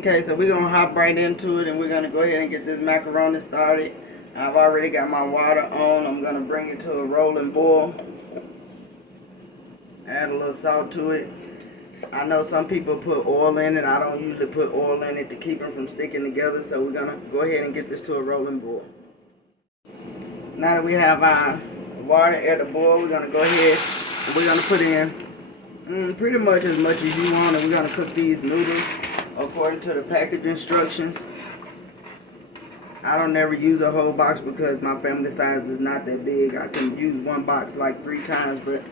Okay, so we're going to hop right into it, and we're going to go ahead and get this macaroni started. I've already got my water on. I'm going to bring it to a rolling boil. Add a little salt to it. I know some people put oil in it. I don't usually put oil in it to keep them from sticking together, so we're going to go ahead and get this to a rolling boil. Now that we have our water at the boil, we're going to go ahead and we're going to put in pretty much as you want, and we're going to cook these noodles according to the package instructions. I don't never use a whole box because my family size is not that big. I can use one box like 3 times, but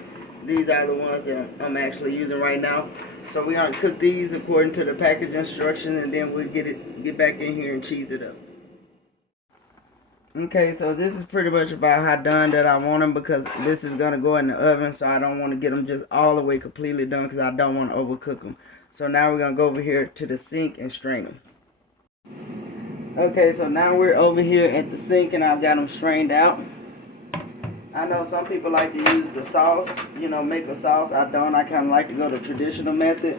these are the ones that I'm actually using right now. So we're going to cook these according to the package instructions, and then we'll get back in here and cheese it up. Okay, so this is pretty much about how done that I want them, because this is going to go in the oven, so I don't want to get them just all the way completely done because I don't want to overcook them. So now we're going to go over here to the sink and strain them. Okay, so now we're over here at the sink and I've got them strained out. I know some people like to use the sauce, make a sauce. I don't. I kind of like to go the traditional method.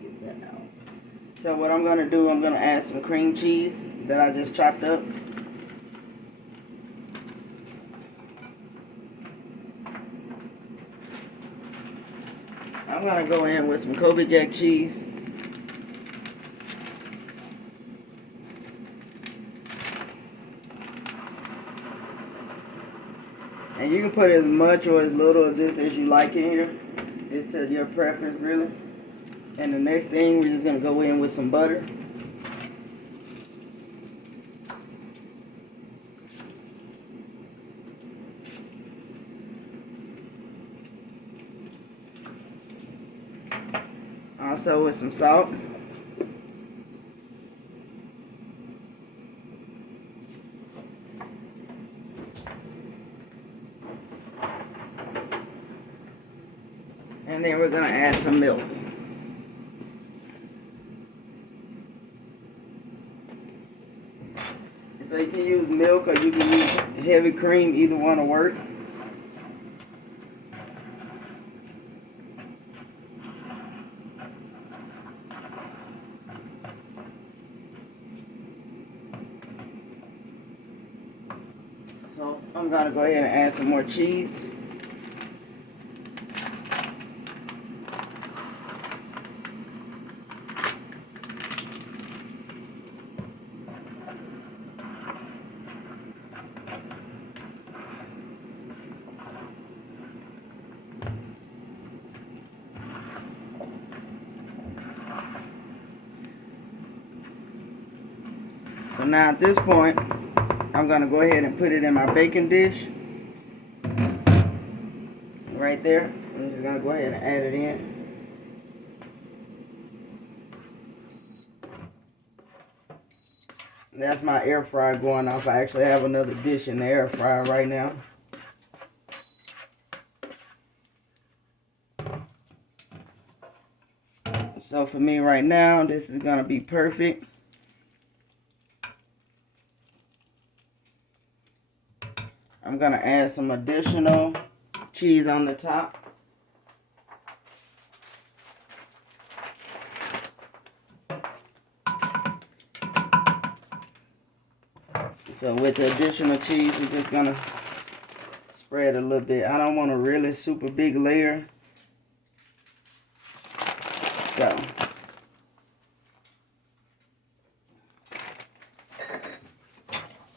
Get that out. So what I'm going to do, I'm going to add some cream cheese that I just chopped up. I'm going to go in with some Kobe Jack cheese. And you can put as much or as little of this as you like in here. It's to your preference, really. And the next thing, we're just going to go in with some butter. Also with some salt. And then we're going to add some milk. So you can use milk or you can use heavy cream, either one will work. So I'm going to go ahead and add some more cheese. So now at this point, I'm going to go ahead and put it in my baking dish. Right there. I'm just going to go ahead and add it in. That's my air fryer going off. I actually have another dish in the air fryer right now. So for me right now, this is going to be perfect. I'm going to add some additional cheese on the top. So with the additional cheese, we're just going to spread a little bit. I don't want a really super big layer. So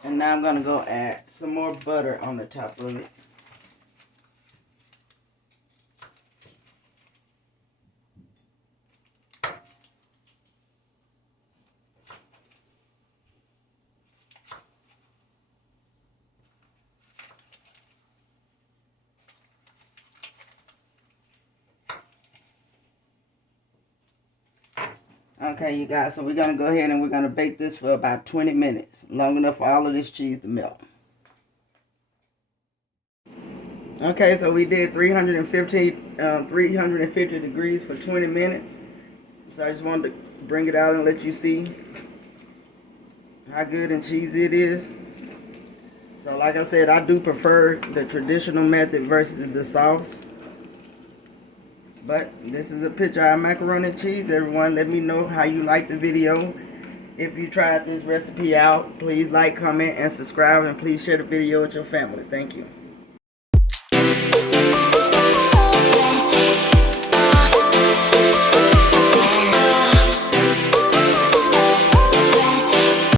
and now I'm going to go add some more butter on the top of it. Okay, you guys, so we're going to go ahead and we're going to bake this for about 20 minutes. Long enough for all of this cheese to melt. Okay, so we did 350 degrees for 20 minutes. So I just wanted to bring it out and let you see how good and cheesy it is. So like I said, I do prefer the traditional method versus the sauce. But this is a picture of macaroni and cheese. Everyone, let me know how you like the video. If you tried this recipe out, please like, comment, and subscribe, and please share the video with your family. Thank you.